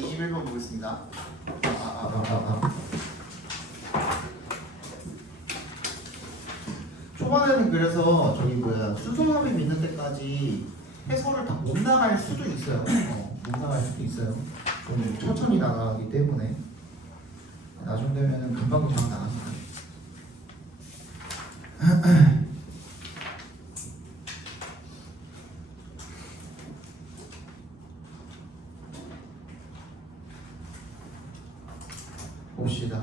21번 보겠습니다. 초반에는 그래서 순서함이 믿는 때까지 해설을 다 못 나갈 수도 있어요. 못 나갈 수도 있어요. 좀 천천히 나가기 때문에 나중 되면은 금방 나갑니다. 봅시다.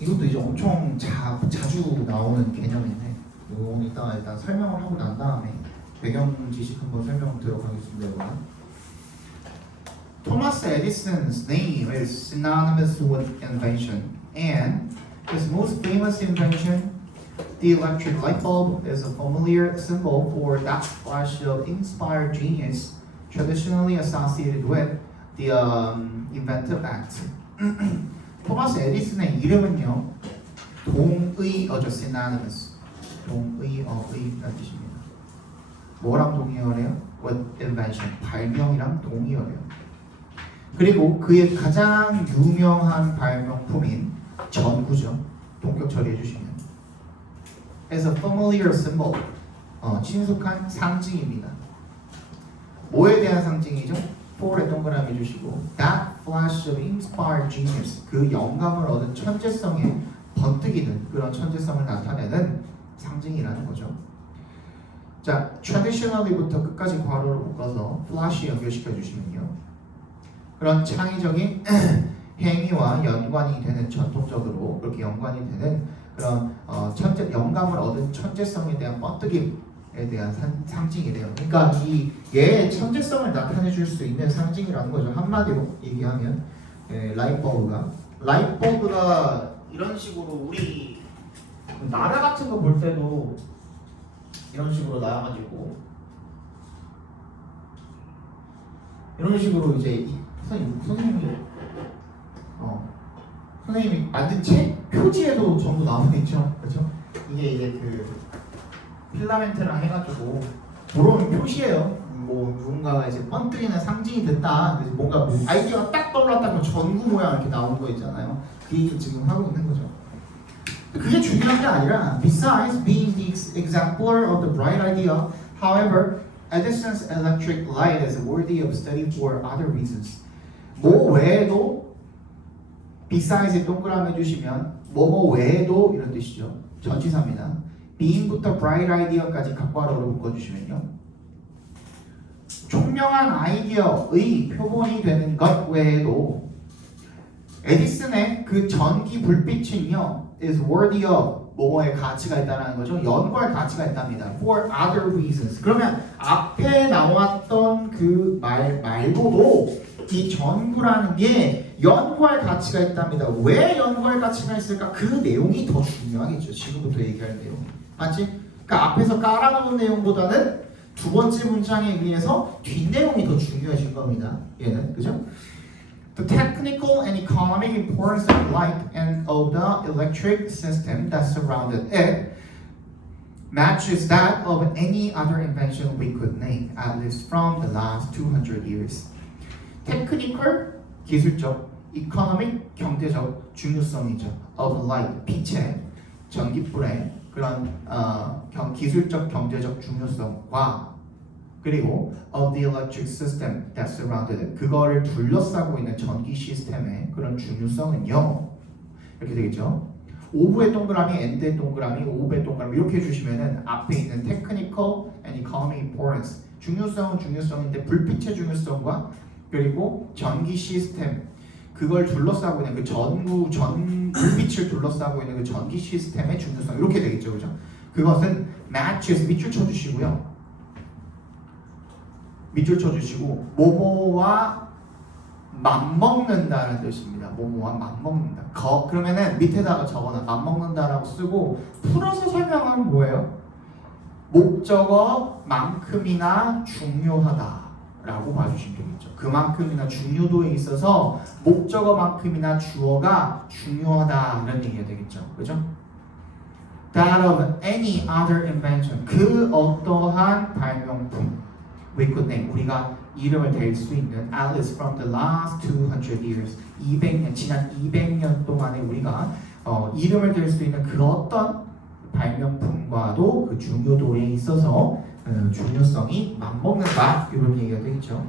이것도 이제 엄청 자주 나오는 개념인데 이건 이따가 일단 설명을 하고 난 다음에 배경 지식 한번 설명 들어가겠습니다. 여러분. Thomas Edison's name is synonymous with invention, and his most famous invention, the electric light bulb, is a familiar symbol for that flash of inspired genius traditionally associated with the inventive act. 토마스 에디슨의 이름은요, 동의어죠. synonymous. 동의어의라는 뜻입니다. 뭐랑 동의어래요? With invention. 발명이랑 동의어래요. 그리고 그의 가장 유명한 발명품인 전구죠. 동격 처리해 주시면. As a familiar symbol. 친숙한 상징입니다. 뭐에 대한 상징이죠? for에 동그라미 주시고 that flash of inspired genius. 그 영감을 얻은 천재성에 번뜩이는 그런 천재성을 나타내는 상징이라는 거죠. 자, traditionally부터 끝까지 괄호를 묶어서 flash 연결시켜 주시면요. 그런 창의적인 행위와 연관이 되는 전통적으로 그렇게 연관이 되는 그런 영감을 얻은 천재성에 대한 번뜩임에 대한 상징이래요. 그러니까 얘의 천재성을 나타내 줄 수 있는 상징이라는 거죠. 한마디로 얘기하면 라이트버브가 이런 식으로 우리 나라 같은 거 볼 때도 이런 식으로 나와가지고 이런 식으로 이제 선생님이 만든 책 표지에도 전부 나와 있죠, 그렇죠? 이게 그 필라멘트랑 해가지고 그런 표시예요. 뭐 누군가가 이제 번뜩이는 상징이 됐다, 뭔가 아이디어가 딱 떠올랐다면 전구 모양 이렇게 나오는 거 있잖아요. 그 얘기 지금 하고 있는 거죠. 그게 중요한 게 아니라, besides being the exemplar of the bright idea, however, Edison's electric light is worthy of study for other reasons. 뭐 외에도 besides 동그라미 해주시면 뭐뭐 외에도 이런 뜻이죠. 전치사입니다. being부터 bright idea까지 각괄호로 묶어주시면요. 총명한 아이디어의 표본이 되는 것 외에도 에디슨의 그 전기 불빛은요 is worthy of 뭐뭐의 가치가 있다는 거죠. 연구할 가치가 있답니다. For other reasons. 그러면 앞에 나왔던 그 말 말고도 이 전구라는 게 연구할 가치가 있답니다. 왜 연구할 가치가 있을까? 그 내용이 더 중요하겠죠. 지금부터 얘기할 내용. 맞지? 그러니까 앞에서 깔아놓은 내용보다는 두 번째 문장에 의해서 뒷내용이 더 중요해진 겁니다. 얘는. 그죠? The technical and economic importance of light and of the electric system that surrounded it matches that of any other invention we could name, at least from the last 200 years. Technical, 기술적, economic, 경제적 중요성이죠. Of light, 빛의, 전기불의 그런 기술적, 경제적 중요성과 그리고 of the electric system that surrounded it. 그거를 둘러싸고 있는 전기 시스템의 그런 중요성은요. 이렇게 되겠죠. 오브의 동그라미, end의 동그라미, 오브의 동그라미 이렇게 해주시면은 앞에 있는 technical and economic importance. 중요성은 중요성인데 불빛의 중요성과 그리고 전기 시스템 그걸 둘러싸고 있는 그 불빛을 둘러싸고 있는 그 전기 시스템의 중요성 이렇게 되겠죠, 그죠? 그것은 matches 밑줄 쳐주시고요. 밑줄 쳐주시고 뭐뭐와 맞먹는다는 뜻입니다. 뭐뭐와 맞먹는다. 그러면은 밑에다가 적어놔. 맞먹는다라고 쓰고 풀어서 설명하면 뭐예요? 목적어만큼이나 중요하다라고 봐주시면 되겠죠. 그만큼이나 중요도에 있어서 목적어만큼이나 주어가 중요하다라는 얘기가 되겠죠. 그죠? That of any other invention. 그 어떠한 발명품. we could name 우리가 이름을 댈 수 있는 at least from the last 200 years 200년 지난 200년 동안에 우리가 이름을 댈 수 있는 그 어떤 발명품과도 그 중요도에 있어서 중요성이 맞먹는다 이런 얘기가 되겠죠.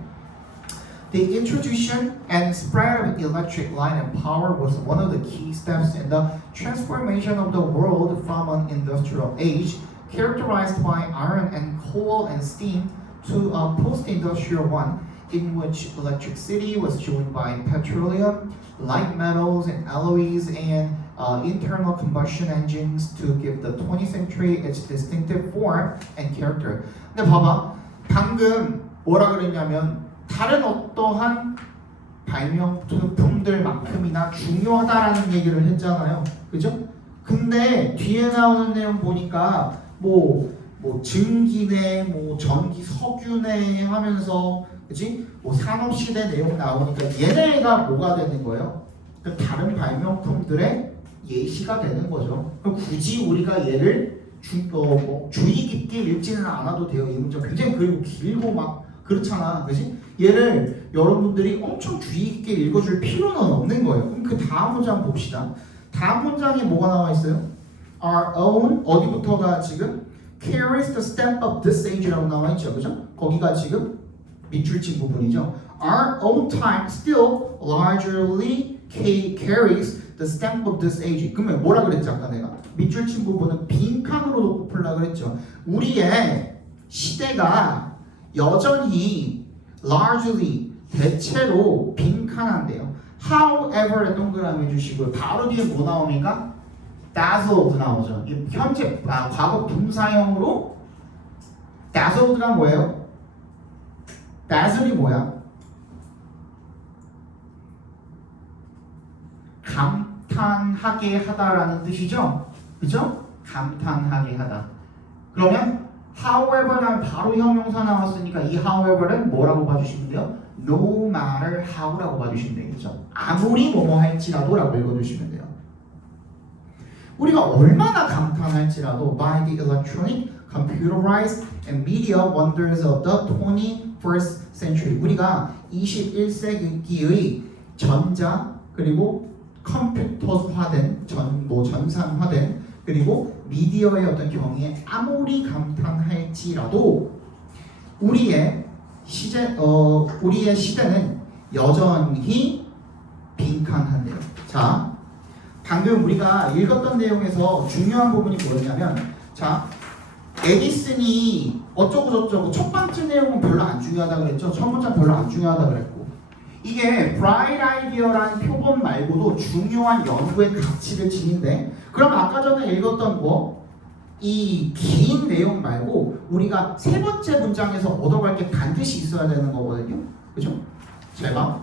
The introduction and spread of electric light and power was one of the key steps in the transformation of the world from an industrial age characterized by iron and coal and steam to a post-industrial one in which electricity was joined by petroleum, light metals and alloys and internal combustion engines to give the 20th century its distinctive form and character. 근데 봐봐, 방금 뭐라 그랬냐면 다른 어떠한 발명품들만큼이나 중요하다라는 얘기를 했잖아요. 그죠? 근데 뒤에 나오는 내용 보니까 뭐 증기네, 뭐 전기 석유네 하면서 그지? 뭐 산업시대 내용 나오니까 얘네가 뭐가 되는 거예요? 그 다른 발명품들의 예시가 되는 거죠. 그럼 굳이 우리가 얘를 주의 깊게 읽지는 않아도 돼요. 이 문장 굉장히 그리고 길고 막 그렇잖아, 그지? 얘를 여러분들이 엄청 주의 깊게 읽어줄 필요는 없는 거예요. 그럼 그 다음 문장 봅시다. 다음 문장에 뭐가 나와 있어요? Our own 어디부터가 지금 carries the stamp of this age라고 나와 있죠, 그죠? 거기가 지금 밑줄친 부분이죠. Our own time still largely carries the stamp of this age. 그러면 뭐라 그랬지 아까 내가? 밑줄친 부분은 빈칸으로 놓고 풀라 그랬죠. 우리의 시대가 여전히 largely 대체로 빈칸한데요. However 동그라미 주시고요. 바로 뒤에 뭐 나옵니까? dazzled 나오죠. 현재 과거 분사형으로 dazzled가 뭐예요? dazzle이 뭐야? 감탄하게 하다라는 뜻이죠? 그죠? 감탄하게 하다. 그러면 however는 바로 형용사 나왔으니까 이 however는 뭐라고 봐주시면 돼요? No matter how라고 봐주시면 되겠죠. 아무리 뭐뭐 할지라도 라고 읽어주시면 돼요. 우리가 얼마나 감탄할지라도 by the electronic, computerized and media wonders of the 21st century 우리가 21세기의 전자 그리고 컴퓨터화된 전산화된 그리고 미디어의 어떤 경위에 아무리 감탄할지라도 우리의 시대는 여전히 빈칸한데요. 자, 방금 우리가 읽었던 내용에서 중요한 부분이 뭐였냐면, 자, 에디슨이 어쩌고 저쩌고 첫 번째 내용은 별로 안 중요하다 그랬죠. 첫 문장 별로 안 중요하다 그랬고, 이게 bright idea라는 표본 말고도 중요한 연구의 가치를 지닌데, 그럼 아까 전에 읽었던 이 긴 내용 말고 우리가 세 번째 문장에서 얻어갈 게 반드시 있어야 되는 거거든요. 그죠? 잘 봐.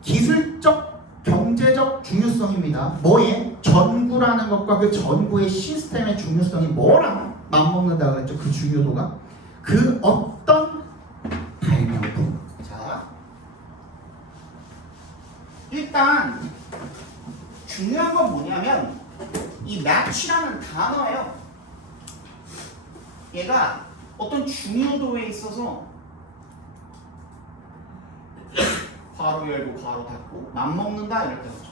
기술적, 경제적 중요성입니다. 뭐에? 전구라는 것과 그 전구의 시스템의 중요성이 뭐랑 맞먹는다 그랬죠? 그 중요도가. 그 어떤 발명품. 자, 일단 중요한 건 뭐냐면 이 match라는 단어예요. 얘가 어떤 중요도에 있어서 괄호 열고 괄호 닫고 맞먹는다 이럴 때 그죠.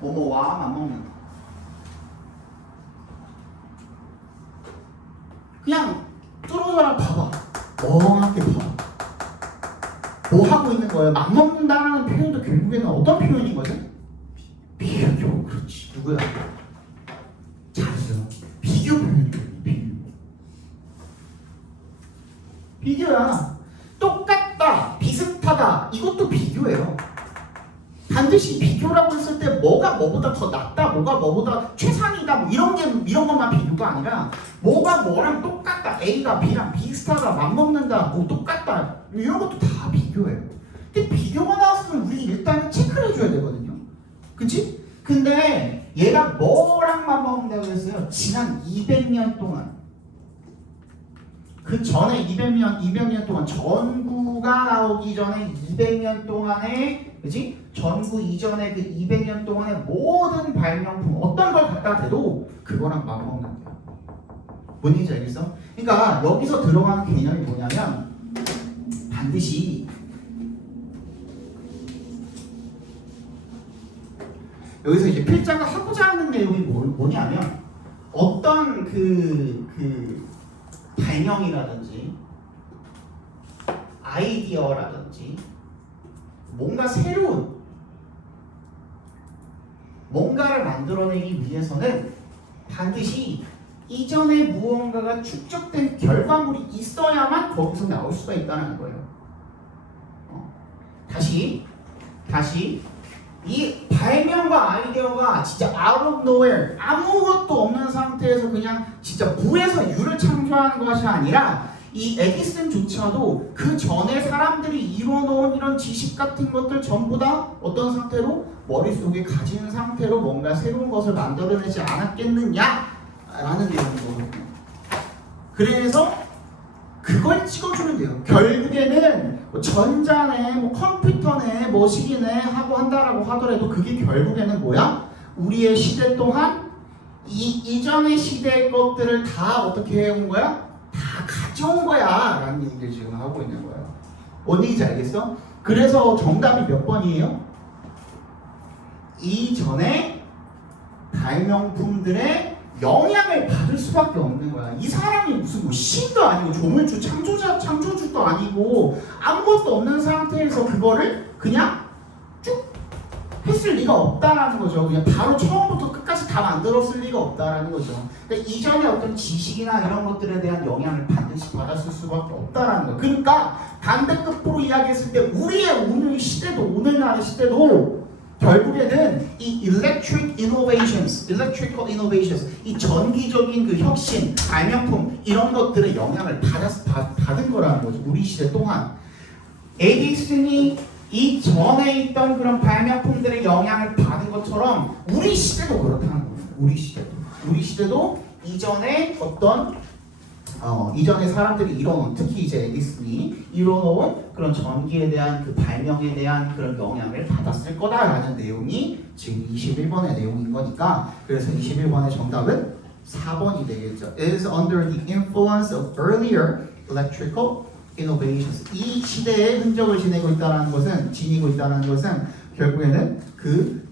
뭐뭐와 맞먹는다. 그냥 뚫어져라 봐봐. 멍하게 봐봐. 뭐 하고 있는 거예요? 맞먹는다라는 표현도 결국에는 어떤 표현인 거죠? 비교. 그렇지. 누구야? 잘했어요. 비교 표현이에요. 비교야. 똑같다, 비슷하다, 이것도 비교예요. 반드시 비교라고 했을 때 뭐가 뭐보다 더 낫다, 뭐가 뭐보다 최상이다, 뭐 이런 것만 비교가 아니라 뭐가 뭐랑 똑같다, A가 B랑 비슷하다, 맞먹는다, 뭐 똑같다, 이런 것도 다 비교예요. 근데 비교가 나왔으면 우리 일단 체크를 해줘야 되거든요. 그치? 근데 얘가 뭐랑 맞먹는다고 했어요? 지난 200년 동안. 그 전에 200년 동안 전구가 나오기 전에 200년 동안에 그지? 전구 이전에 그 200년 동안의 모든 발명품 어떤 걸 갖다 대도 그거랑 맞먹는 거야. 뭔 얘기인지 알겠어? 그러니까 여기서 들어가는 개념이 뭐냐면 반드시 여기서 이제 필자가 하고자 하는 내용이 뭐냐면 어떤 그 발명이라든지 아이디어라든지 뭔가 새로운 뭔가를 만들어내기 위해서는 반드시 이전에 무언가가 축적된 결과물이 있어야만 거기서 나올 수가 있다는 거예요. 다시 이 발명과 아이디어가 진짜 out of nowhere 아무것도 없는 상태에서 그냥 진짜 무에서 유를 창조하는 것이 아니라 이 에디슨조차도 그 전에 사람들이 이뤄놓은 이런 지식 같은 것들 전부 다 어떤 상태로 머릿속에 가진 상태로 뭔가 새로운 것을 만들어내지 않았겠느냐라는 내용이거든요. 그래서 그걸 찍어주면 돼요. 결국에는 뭐 전자네, 뭐 컴퓨터네, 뭐 시기네 하고 한다라고 하더라도 그게 결국에는 뭐야? 우리의 시대 동안 이전의 시대의 것들을 다 어떻게 해온 거야? 다 가져온 거야 라는 얘기를 지금 하고 있는 거예요. 뭔 얘기인지 알겠어? 그래서 정답이 몇 번이에요? 이전에 발명품들의 영향을 받을 수밖에 없는 거야. 이 사람이 무슨 뭐 신도 아니고 조물주 창조주도 아니고 아무것도 없는 상태에서 그거를 그냥 쭉 했을 리가 없다라는 거죠. 그냥 바로 처음부터 끝까지 다 만들었을 리가 없다라는 거죠. 그러니까 이전에 어떤 지식이나 이런 것들에 대한 영향을 반드시 받았을 수밖에 없다라는 거예요. 그러니까 반대급부로 이야기했을 때 우리의 오늘 시대도 오늘날의 시대도 결국에는 이 electrical innovations, 이 전기적인 그 혁신, 발명품 이런 것들의 영향을 받은 거라는 거죠. 우리 시대 동안 에디슨이 이 전에 있던 그런 발명품들의 영향을 받은 것처럼 우리 시대도 그렇다는 거예요. 우리 시대도 이전에 어떤 이전에 사람들이 이뤄놓은 특히 이제 에디슨이 이뤄놓은 그런 전기에 대한 그 발명에 대한 그런 영향을 받았을 거다라는 내용이 지금 21번의 내용인 거니까 그래서 21번의 정답은 4번이 되겠죠. is under the influence of earlier electrical innovations. 이 시대에 흔적을 지니고 있다는 것은 결국에는 그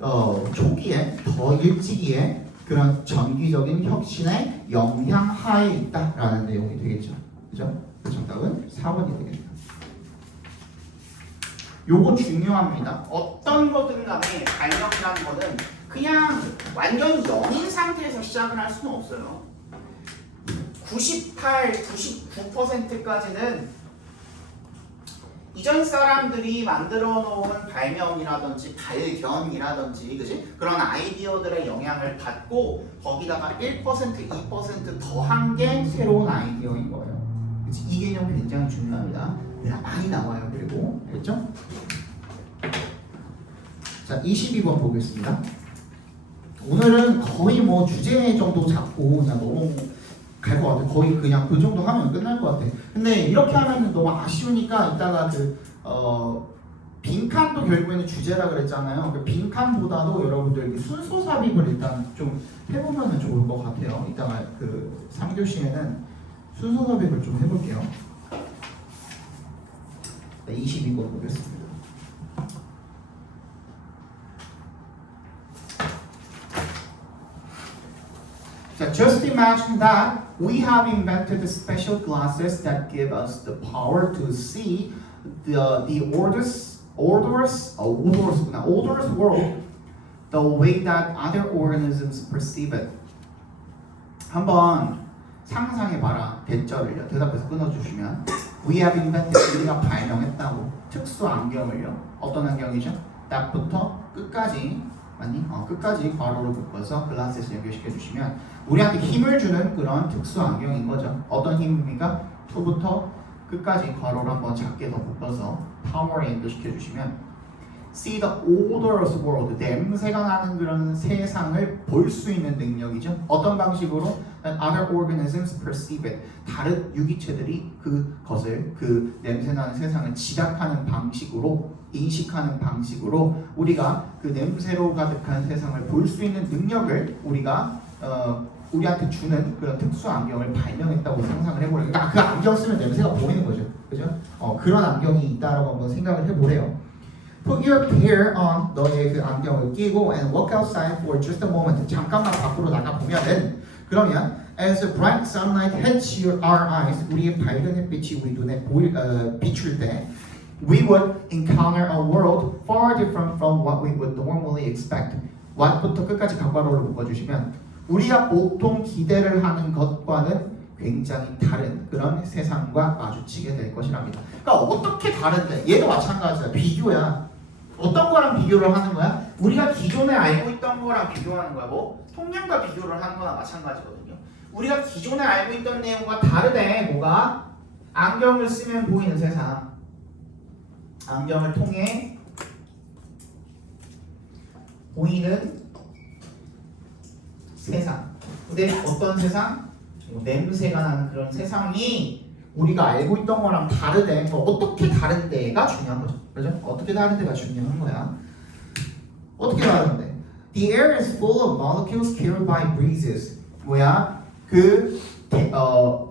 초기에 더 일찍이에 그런 전기적인 혁신의 영향 하에 있다라는 내용이 되겠죠. 그죠? 그 정답은 4번이 되겠다. 요거 중요합니다. 어떤 거든 간에 발명이라는 거는 그냥 완전 영인 상태에서 시작을 할 수는 없어요. 99%까지는 이전 사람들이 만들어 놓은 발명이라든지 발견이라든지 그지? 그런 아이디어들의 영향을 받고 거기다가 1% 2% 더한 게 새로운 아이디어인 거예요. 그치? 이 개념 굉장히 중요합니다. 많이 나와요. 그리고 알겠죠? 자, 22번 보겠습니다. 오늘은 거의 뭐 주제 정도 잡고 그냥 너무 갈 것 같아. 거의 그냥 그 정도 하면 끝날 것 같아. 근데 이렇게 하면 너무 아쉬우니까 이따가 빈칸도 결국에는 주제라 그랬잖아요. 그 빈칸보다도 여러분들 순서 삽입을 일단 좀 해보면 좋을 것 같아요. 이따가 그 3교시에는 순서 삽입을 좀 해볼게요. 네, 22번 보겠습니다. So just imagine that we have invented special glasses that give us the power to see the odorous world the way that other organisms perceive it. 한번 상상해봐라. 대절을요. 대답해서 끊어주시면 We have invented, 우리가 발명했다고. 특수 안경을요. 어떤 안경이죠? 딱부터 끝까지 맞니? 끝까지 괄호로 묶어서 글라스에서 연결시켜 주시면 우리한테 힘을 주는 그런 특수 안경인 거죠. 어떤 힘입니까? 2부터 끝까지 괄호로 한번 작게 더 묶어서 파워에 연결시켜 주시면 See the odorous world, 냄새가 나는 그런 세상을 볼 수 있는 능력이죠. 어떤 방식으로? Other organisms perceive it. 다른 유기체들이 그것을 그 냄새나는 세상을 지각하는 방식으로 인식하는 방식으로 우리가 그 냄새로 가득한 세상을 볼 수 있는 능력을 우리가 우리한테 주는 그런 특수 안경을 발명했다고 상상을 해보래요. 그러니까 그 안경 쓰면 냄새가 보이는 거죠. 그죠? 그런 안경이 있다라고 한번 생각을 해보래요. Put your pair on, 너의 그 안경을 끼고 and walk outside for just a moment. 잠깐만 밖으로 나가 보면은 그러면 as the bright sunlight hits our eyes, 우리의 밝은 햇빛이 우리 눈에 비출 때 we would encounter a world far different from what we would normally expect. what부터 끝까지 각괄호를 묶어주시면 우리가 보통 기대를 하는 것과는 굉장히 다른 그런 세상과 마주치게 될 것이랍니다. 그러니까 어떻게 다른데? 얘도 마찬가지야. 비교야. 어떤 거랑 비교를 하는 거야? 우리가 기존에 알고 있던 거랑 비교하는 거야. 뭐 통념과 비교를 하는 거나 마찬가지거든요. 우리가 기존에 알고 있던 내용과 다르대. 뭐가? 안경을 쓰면 보이는 세상. 안경을 통해 보이는 세상. 근데 어떤 세상? 냄새가 나는 그런 세상이 우리가 알고 있던 거랑 다르대. 어떻게 다른데가 중요한 거죠. 그죠? 어떻게 다른데가 중요한 거야. 어떻게 다른데? The air is full of molecules carried by breezes. 뭐야?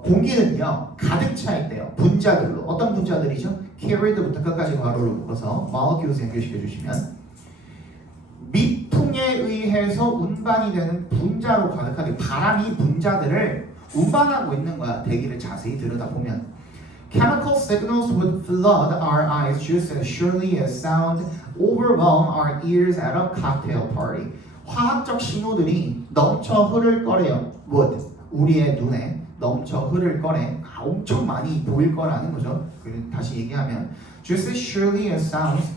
공기는요 가득 차 있대요. 분자들로. 어떤 분자들이죠? carried부터 끝까지 괄호를 묶어서 molecules 연결시켜 주시면 미풍에 의해서 운반이 되는 분자로 가득하게 바람이 분자들을 운반하고 있는 거야. 대기를 자세히 들여다보면 Chemical signals would flood our eyes just as surely as sound overwhelm our ears at a cocktail party. 화학적 신호들이 넘쳐 흐를 거래요. would 우리의 눈에 넘쳐 흐를 거래. 엄청 많이 보일 거라는 거죠. 다시 얘기하면 just as surely as sounds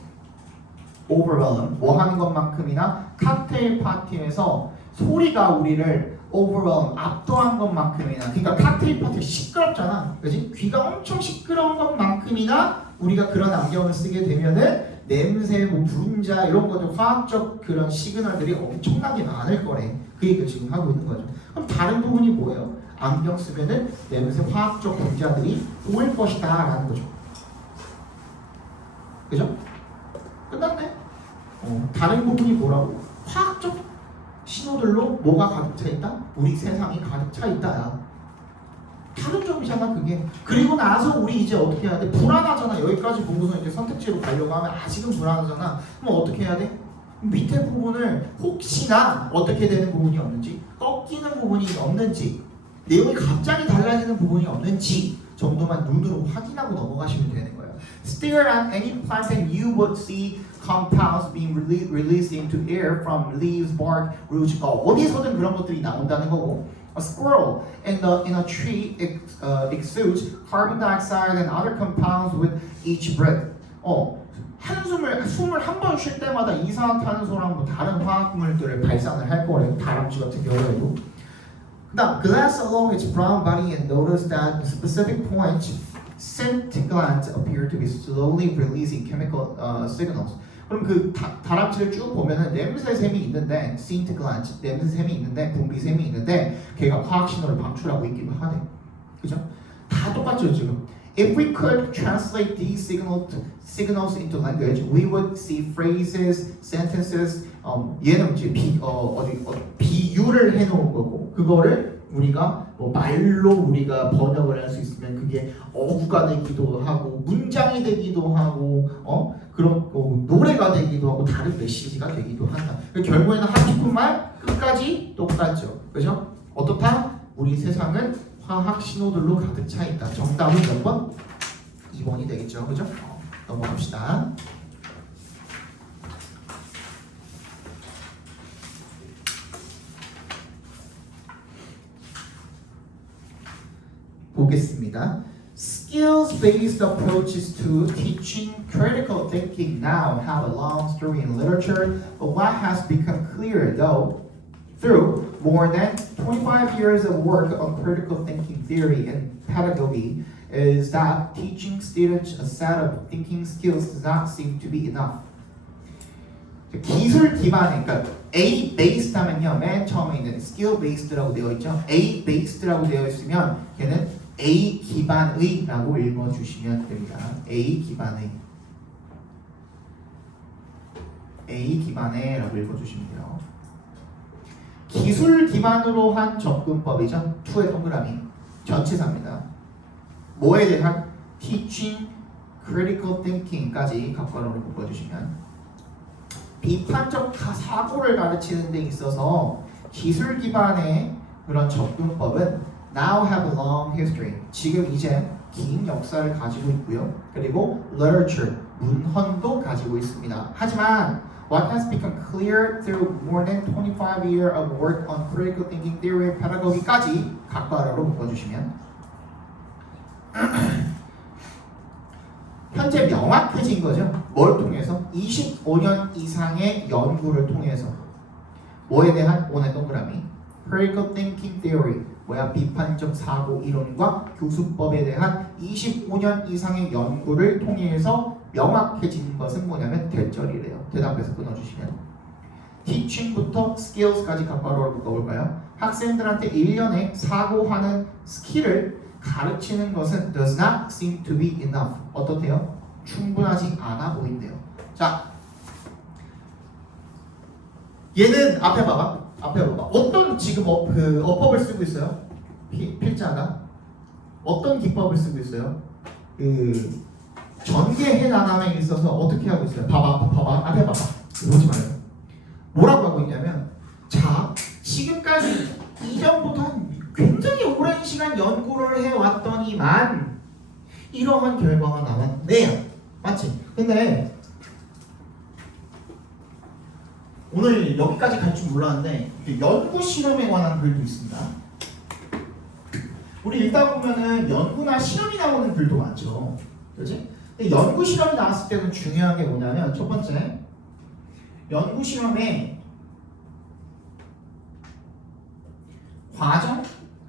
overwhelm 뭐 하는 것만큼이나 칵테일 파티에서 소리가 우리를 overwhelm 압도한 것만큼이나 그러니까 칵테일 파티 시끄럽잖아. 그지? 귀가 엄청 시끄러운 것만큼이나 우리가 그런 안경을 쓰게 되면은 냄새, 뭐 분자 이런 것들 화학적 그런 시그널들이 엄청나게 많을 거래. 그 얘기를 지금 하고 있는 거죠. 그럼 다른 부분이 뭐예요? 안경 쓰면은 냄새 화학적 분자들이 보일 것이다 라는 거죠. 그죠? 끝났네. 다른 부분이 뭐라고? 화학적 신호들로 뭐가 가득 차 있다? 우리 세상이 가득 차 있다. 다른 점이잖아 그게. 그리고 나서 우리 이제 어떻게 해야 돼? 불안하잖아. 여기까지 보고서 이제 선택지로 가려고 하면 아직은 불안하잖아. 그럼 어떻게 해야 돼? 밑에 부분을 혹시나 어떻게 되는 부분이 없는지, 꺾이는 부분이 없는지, 내용이 갑자기 달라지는 부분이 없는지 정도만 눈으로 확인하고 넘어가시면 되는 거예요. Stare at any plant and you would see compounds being released into air from leaves, bark, roots. 어디서든 그런 것들이 나온다는 거고. A squirrel in a tree exudes carbon dioxide and other compounds with each breath. 숨을 한 번 쉴 때마다 이산화탄소랑 뭐 다른 화학물들을 발산을 할 거래요. 다람쥐 같은 경우에도. 그다음 glass along its brown body and notice that specific points scent glands appear to be slowly releasing chemical signals. 그럼 그 다람쥐를 쭉 보면은 냄새샘이 있는데 scent glands 냄새샘이 있는데 분비샘이 있는데 걔가 화학 신호를 방출하고 있기도 하네. 그죠? 다 똑같죠 지금. If we could translate these signals into language, we would see phrases, sentences. 얘는 이제 비유를 해놓은 거고 그거를 우리가 말로 우리가 번역을 할 수 있으면 그게 어구가 되기도 하고 문장이 되기도 하고 그런 노래가 되기도 하고 다른 메시지가 되기도 한다. 결국에는 하고 싶은 말 끝까지 똑같죠. 그죠? 어떻다? 우리 세상은 화학 신호들로 가득 차 있다. 정답은 몇 번? 2번이 되겠죠. 그죠? 넘어갑시다. 보겠습니다. Skills-based approaches to teaching critical thinking now have a long story in literature, but what has become clear through more than 25 years of work on critical thinking theory and pedagogy is that teaching students a set of thinking skills does not seem to be enough. 기술 기반의, 그러니까 A based 하면요, 맨 처음에 있는 skill based라고 되어 있죠. A based라고 되어 있으면 걔는 A 기반의라고 읽어주시면 됩니다. A 기반의라고 읽어주시면 돼요. 기술 기반으로 한 접근법이죠. to의 동그라미 전치사입니다. 뭐에 대한 teaching, critical thinking까지 각관으로 묶어주시면 비판적 사고를 가르치는 데 있어서 기술 기반의 그런 접근법은 now have a long history. 지금 이제 긴 역사를 가지고 있고요. 그리고 literature, 문헌도 가지고 있습니다. 하지만 what has become clear through more than 25 years of work on critical thinking theory and pedagogy까지 각과로 묶어주시면 현재 명확해진 거죠. 뭘 통해서? 25년 이상의 연구를 통해서 뭐에 대한 오늘 동그라미 critical thinking theory 뭐야? 비판적 사고 이론과 교수법에 대한 25년 이상의 연구를 통해서 명확해진 것은 뭐냐면 대절이래요. 대답해서 끊어주시면 teaching부터 skills까지 각바로 묶어볼까요? 학생들한테 1년에 사고하는 스킬을 가르치는 것은 does not seem to be enough. 어떻대요? 충분하지 않아 보인대요. 자, 얘는 앞에 봐봐. 어떤 지금 그 어법을 쓰고 있어요? 필자가 어떤 기법을 쓰고 있어요? 그 전개해 나감에 있어서 어떻게 하고 있어요? 봐봐. 앞에 봐봐. 보지 말고. 뭐라고 하고 있냐면, 자, 지금까지 이전부터 한 굉장히 오랜 시간 연구를 해왔더니만 이러한 결과가 나왔네요. 맞지? 근데 오늘 여기까지 갈 줄 몰랐는데 연구 실험에 관한 글도 있습니다. 우리 읽다 보면은 연구나 실험이 나오는 글도 많죠. 그렇지? 근데 연구 실험이 나왔을 때는 중요한 게 뭐냐면 첫 번째 연구 실험에 과정?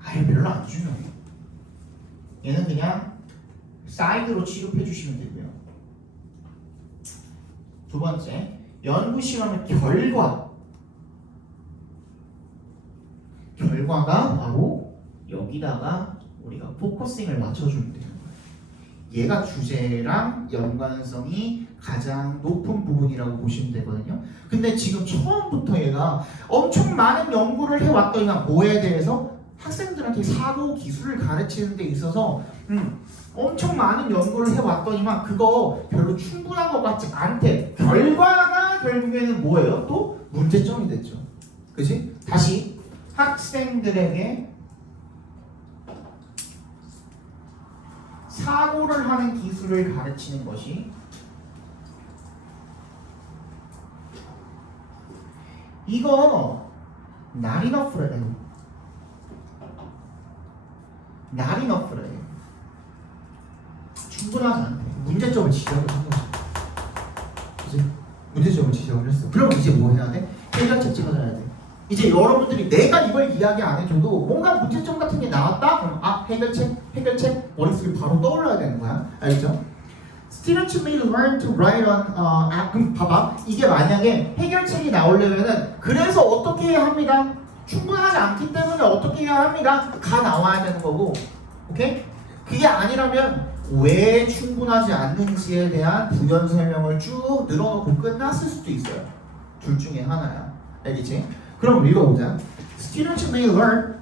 아예 별로 안 중요해요. 얘는 그냥 사이드로 취급해 주시면 되고요. 두 번째, 연구 실험의 결과가 바로 여기다가 우리가 포커싱을 맞춰주면 되는 거예요. 얘가 주제랑 연관성이 가장 높은 부분이라고 보시면 되거든요. 근데 지금 처음부터 얘가 엄청 많은 연구를 해왔더니만 뭐에 대해서 학생들한테 사고 기술을 가르치는 데 있어서 엄청 많은 연구를 해왔더니만 그거 별로 충분한 것 같지 않대. 결과가 결국에는 뭐예요? 또 문제점이 됐죠. 그치? 다시 학생들에게 사고를 하는 기술을 가르치는 것이 이거 not enough래요. not enough래요. 충분하지 않대. 문제점을 지적을 한 거죠. 그치? 문제점을 지적을 했어. 그럼 이제 뭐 해야 돼? 해결책 찾아야 돼. 이제 여러분들이 내가 이걸 이야기 안 해줘도 뭔가 문제점 같은 게 나왔다? 그럼 해결책 머릿속에 바로 떠올라야 되는 거야. 알겠죠? Students may learn to write on 그럼 봐봐. 이게 만약에 해결책이 나오려면은 그래서 어떻게 해야 합니다? 충분하지 않기 때문에 어떻게 해야 합니다? 가 나와야 되는 거고. 오케이? 그게 아니라면 왜 충분하지 않는지에 대한 부연 설명을 쭉 늘어놓고 끝났을 수도 있어요. 둘 중에 하나야. 알겠지? 그럼 읽어보자. Students may learn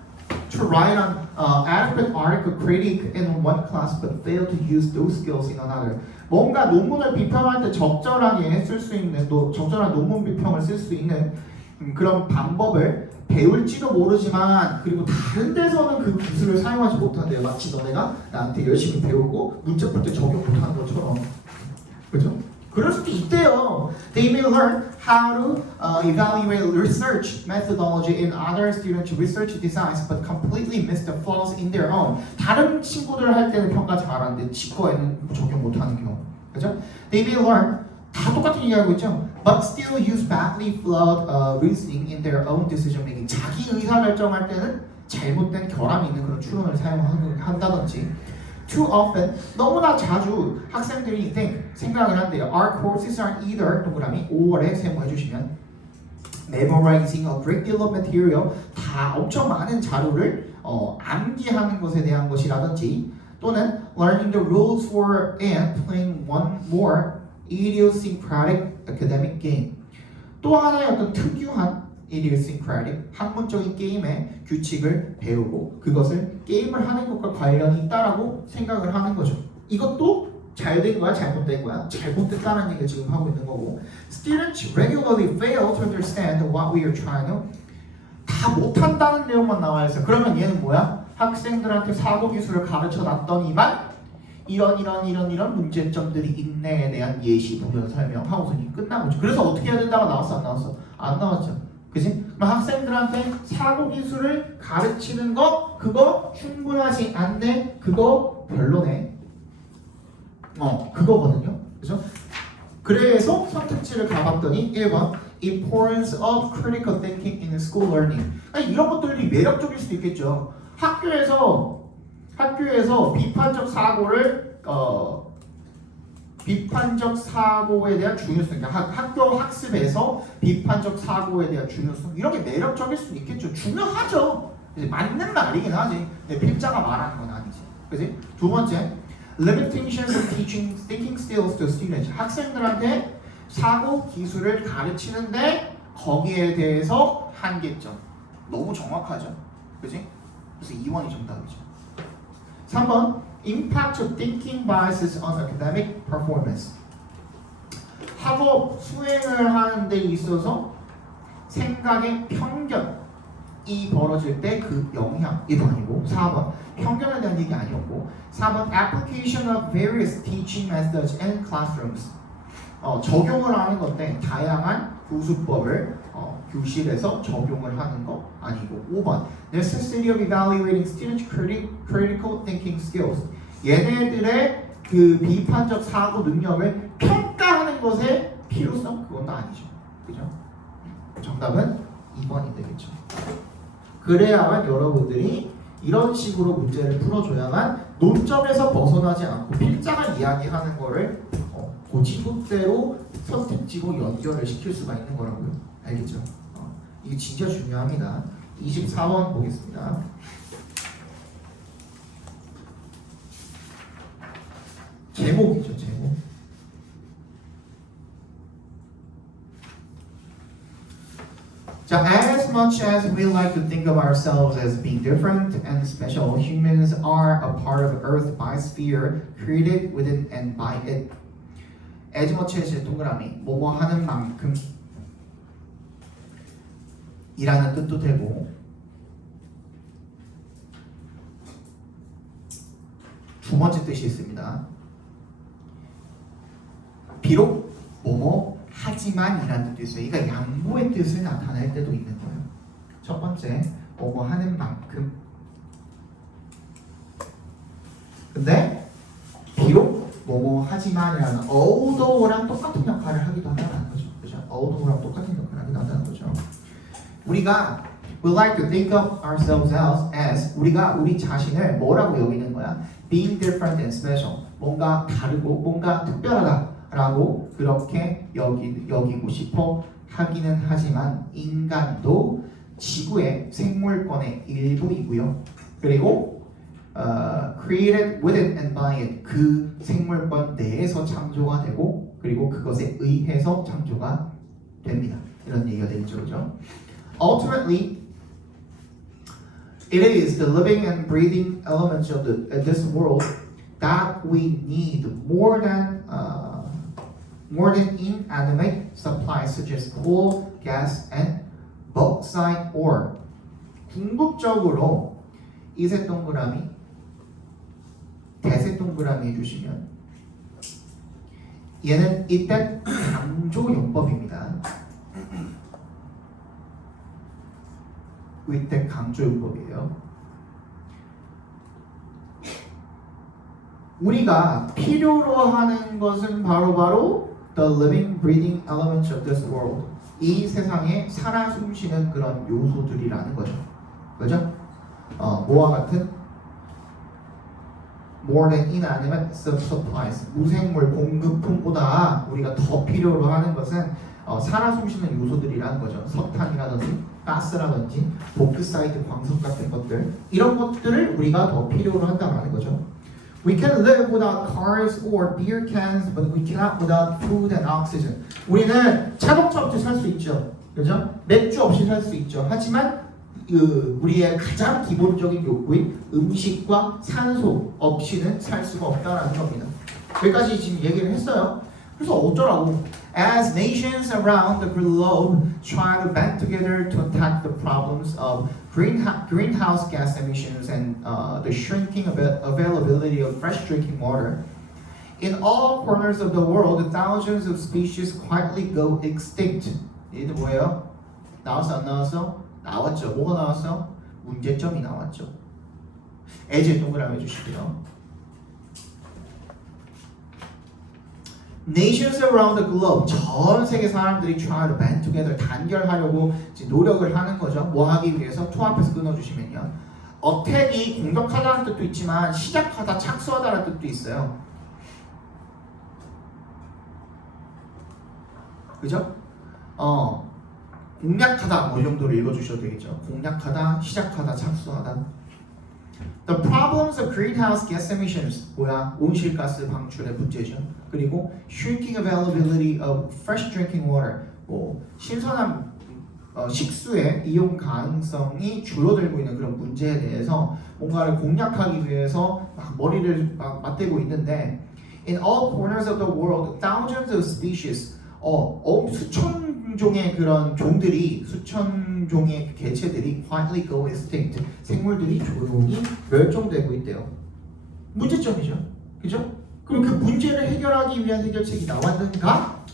to write on adequate article critique in one class but fail to use those skills in another. 뭔가 논문을 비평할 때 적절하게 쓸 수 있는 적절한 논문 비평을 쓸 수 있는 그런 방법을 배울지도 모르지만 그리고 다른 데서는 그 기술을 사용하지 못한대요. 마치 너네가 나한테 열심히 배우고 문제 풀 때 적용 못하는 것처럼. 그렇죠? 그럴 수도 있대요. They may learn how to evaluate research methodology in other students' research designs, but completely miss the flaws in their own. 다른 친구들 할 때는 평가 잘하는데 지 거에는 적용 못하는 경우. 그렇죠? They may learn 다 똑같은 얘기하고 있죠. But still use badly flawed reasoning in their own decision making. 자기 의사 결정할 때는 잘못된 결함이 있는 그런 추론을 사용한다든지. Too often, 너무나 자주 학생들이 생각을 한대요. Our courses are either 동그라미 5월에 세모해 주시면 memorizing a great deal of material 다 엄청 많은 자료를 암기하는 것에 대한 것이라든지 또는 learning the rules for and playing one more idiosyncratic academic game 또 하나의 어떤 특유한 idiosyncratic 학문적인 게임의 규칙을 배우고 그것을 게임을 하는 것과 관련이 있다라고 생각을 하는 거죠. 이것도 잘된 거야, 잘못된 거야? 잘못됐다는 얘기를 지금 하고 있는 거고. Students regularly fail to understand what we are trying to. 다 못한다는 내용만 나와 있어요. 그러면 얘는 뭐야? 학생들한테 사고 기술을 가르쳐 놨더니만 이런 문제점들이 있네에 대한 예시, 부연 설명하고서 끝난 거죠. 그래서 어떻게 해야 된다가 나왔어, 안 나왔어? 안 나왔죠. 그지? 그럼 학생들한테 사고 기술을 가르치는 거 그거 충분하지 않네. 그거 별로네. 그거거든요. 그죠? 그래서 선택지를 가봤더니 1번 Importance of critical thinking in school learning. 아니, 이런 것들이 매력적일 수도 있겠죠. 학교에서 비판적 사고에 대한 중요성, 그러니까 학교 학습에서 비판적 사고에 대한 중요성 이런 게 매력적일 수도 있겠죠. 중요하죠. 맞는 말이긴 하지. 근데 필자가 말하는 건 아니지. 그지? 두 번째, limitations of teaching thinking skills to students. 학생들한테 사고 기술을 가르치는데 거기에 대해서 한계점. 너무 정확하죠. 그지? 그래서 2번이 정답이죠. 3번 Impact of thinking biases on academic performance. 학업 수행을 하는 데 있어서 생각의 편견이 벌어질 때 그 영향. 1번이고 4번 편견에 대한 얘기 아니었고 4번 Application of various teaching methods in classrooms. 적용을 하는 건데 다양한 교수법을 교실에서 적용을 하는 거 아니고 5번 Necessity of evaluating students' critical thinking skills. 얘네들의 그 비판적 사고 능력을 평가하는 것의 필요성 그건 아니죠. 그죠? 정답은 2번이 되겠죠. 그래야만 여러분들이 이런 식으로 문제를 풀어줘야만 논점에서 벗어나지 않고 필자가 이야기하는 거를 그 지도대로 선택지로 연결을 시킬 수가 있는 거라고요. 알겠죠? 이게 진짜 중요합니다. 24번 보겠습니다. 제목이죠, 제목. 자, as much as we like to think of ourselves as being different and special, humans are a part of Earth biosphere created within and by it. as much as 동그라미 뭐뭐 하는 만큼 이라는 뜻도 되고 두 번째 뜻이 있습니다. 비록 뭐뭐 하지만 이라는 뜻도 있어요. 그러니까 양보의 뜻을 나타낼 때도 있는 거예요. 첫 번째 뭐뭐 하는 만큼 근데 비록 뭐뭐 하지만이라는 although랑 똑같은 역할을 하기도 한다는 거죠. 그죠? although랑 똑같은 역할을 하기도 한다는 거죠. 우리가 we like to think of ourselves as 우리가 우리 자신을 뭐라고 여기는 거야? being different and special. 뭔가 다르고 뭔가 특별하다라고 그렇게 여기고 싶어 하기는 하지만 인간도 지구의 생물권의 일부이고요. 그리고 created within and by it 그 생물권 내에서 창조가 되고 그리고 그것에 의해서 창조가 됩니다. 이런 얘기가 되겠죠, 그죠? Ultimately, it is the living and breathing elements of this world that we need more than inanimate supplies such as coal, gas, and bauxite ore. 궁극적으로 이세 동그라미, 대세 동그라미 해주시면 얘는 이때 강조 용법입니다. 이때 강조 용법이에요. 우리가 필요로 하는 것은 바로 the living, breathing elements of this world. 이 세상에 살아 숨쉬는 그런 요소들이라는 거죠. 그죠? 뭐와 같은 more than inanimate supplies. 무생물 공급품보다 우리가 더 필요로 하는 것은 살아 숨쉬는 요소들이라는 거죠. 석탄이라든지 가스라든지 보크사이트 광석 같은 것들 이런 것들을 우리가 더 필요로 한다는 거죠. We can live without cars or beer cans, but we cannot without food and oxygen. 우리는 자동차 없이 살 수 있죠. 그죠? 맥주 없이 살 수 있죠. 하지만 우리의 가장 기본적인 욕구인 음식과 산소 없이는 살 수가 없다라는 겁니다. 여기까지 지금 얘기를 했어요. 그래서 어쩌라고? As nations around the globe try to band together to attack the problems of greenhouse gas emissions and the shrinking availability of fresh drinking water, in all corners of the world, thousands of species quietly go extinct. 얘들 뭐예요? 나왔어 안 나왔어? 나왔죠. 뭐가 나왔어? 문제점이 나왔죠. 애제 동그라미 해주시고요. Nations around the globe, 전 세계 사람들이 try to band together, 단결하려고 이제 노력을 하는 거죠. 뭐 하기 위해서? to 앞에서 끊어주시면요. attack이 공격하다는 뜻도 있지만 시작하다, 착수하다는 뜻도 있어요. 그죠? 공략하다 뭐 이 정도로 읽어주셔도 되겠죠. 공략하다, 시작하다, 착수하다. The problems of greenhouse gas emissions 뭐야? 온실가스 방출의 문제죠. 그리고 shrinking availability of fresh drinking water 뭐 신선한 식수의 이용 가능성이 줄어들고 있는 그런 문제에 대해서 뭔가를 공략하기 위해서 막 머리를 막 맞대고 있는데 in all corners of the world, thousands of species 수천 종의 그런 종들이 수천 종의 개체들이 quietly go extinct 생물들이 조용히 멸종되고 있대요. 문제점이죠. 그죠? 그럼 그 문제를 해결하기 위한 해결책이 나왔는가?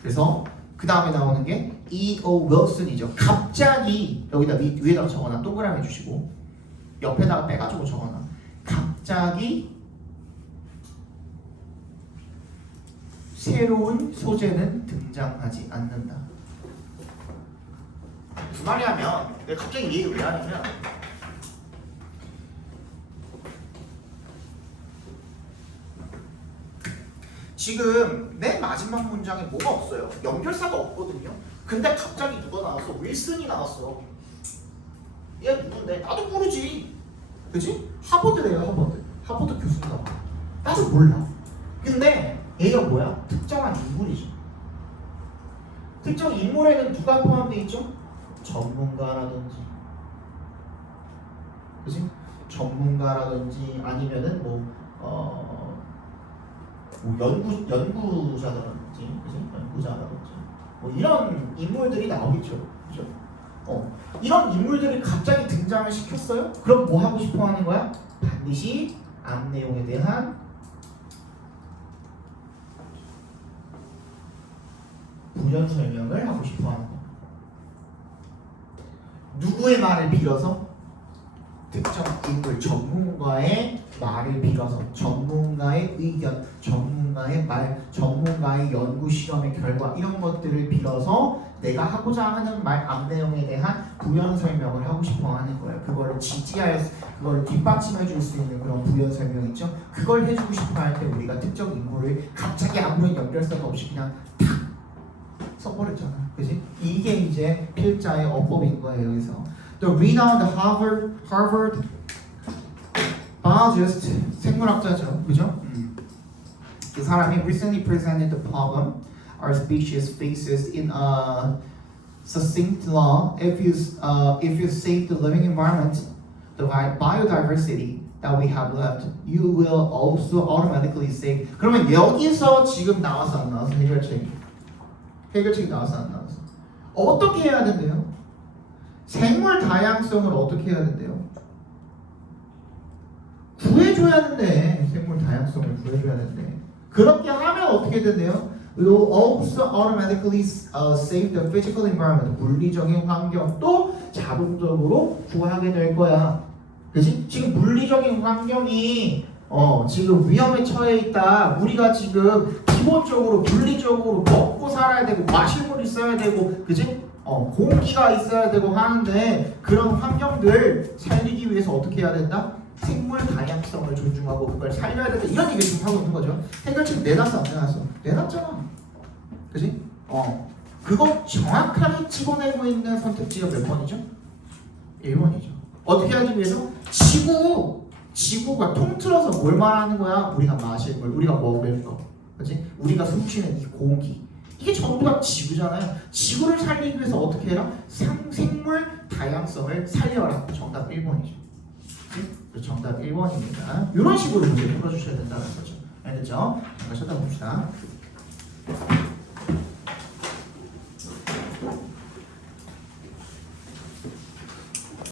그래서 그 다음에 나오는 게 E.O. 윌슨이죠. 갑자기 여기다 위에다가 적어놔. 동그라미 해주시고 옆에다가 빼가지고 적어놔. 갑자기 새로운 소재는 등장하지 않는다. 무슨 말이냐면 내가 갑자기 이 얘기를 왜 하냐면 지금 맨 마지막 문장에 뭐가 없어요. 연결사가 없거든요. 근데 갑자기 누가 나왔어? 윌슨이 나왔어. 얘 누군데? 나도 모르지. 그지? 하버드래요. 하버드 교수가 나와. 나도 몰라. 근데 얘가 뭐야? 특정한 인물이죠. 특정 인물에는 누가 포함되어 있죠? 전문가라든지, 그지? 전문가라든지 아니면은 연구자라든지, 그지? 연구자라든지 뭐 이런 인물들이 나오겠죠, 그죠? 이런 인물들이 갑자기 등장을 시켰어요? 그럼 뭐 하고 싶어 하는 거야? 반드시 앞 내용에 대한 부연 설명을 하고 싶어 하는 겁니다. 누구의 말을 빌어서? 특정 인물, 전문가의 말을 빌어서 전문가의 의견, 전문가의 말, 전문가의 연구 실험의 결과 이런 것들을 빌어서 내가 하고자 하는 말 앞 내용에 대한 부연 설명을 하고 싶어 하는 거예요. 그거를 그거를 뒷받침해 줄 수 있는 그런 부연 설명 있죠? 그걸 해주고 싶어 할 때 우리가 특정 인물을 갑자기 아무런 연결사가 없이 그냥 탁 써버렸잖아, 그지? 이게 이제 필자의 어법인 거예요. 그래서 The renowned Harvard biologist 생물학자죠, 그죠? 그 사람이 recently presented the problem our species faces in a succinct law. If you save the living environment, the biodiversity that we have left, you will also automatically save. 그러면 여기서 지금 나와서 안 나와서 해결책이 나와서 안 나와서 어떻게 해야 된대요? 생물 다양성을 어떻게 해야 된대요? 구해줘야 된대. 생물 다양성을 구해줘야 된대. 그렇게 하면 어떻게 된대요? We will also automatically save the physical environment. 물리적인 환경도 자동적으로 구하게 될 거야. 그치? 지금 물리적인 환경이 지금 위험에 처해 있다. 우리가 지금 기본적으로 물리적으로 먹고 살아야 되고 마실 물 있어야 되고, 그지? 공기가 있어야 되고 하는데 그런 환경들 살리기 위해서 어떻게 해야 된다? 생물 다양성을 존중하고 그걸 살려야 된다. 이런 얘기를 지금 하고 있는 거죠. 해결책 내놨어 안 내놨어? 내놨잖아. 그지? 그거 정확하게 집어내고 있는 선택지가 몇 번이죠? 1번이죠. 어떻게 하기 위해서? 지구가 통틀어서 뭘 말하는 거야? 우리가 마실 물, 우리가 먹을 거, 그렇지? 우리가 숨쉬는 이 공기, 이게 전부 다 지구잖아요. 지구를 살리기 위해서 어떻게 해라? 생물 다양성을 살려라. 정답 1번이죠. 정답 1번입니다. 이런 식으로 문제 풀어주셔야 된다는 거죠. 알겠죠? 잠깐 쳐다봅시다.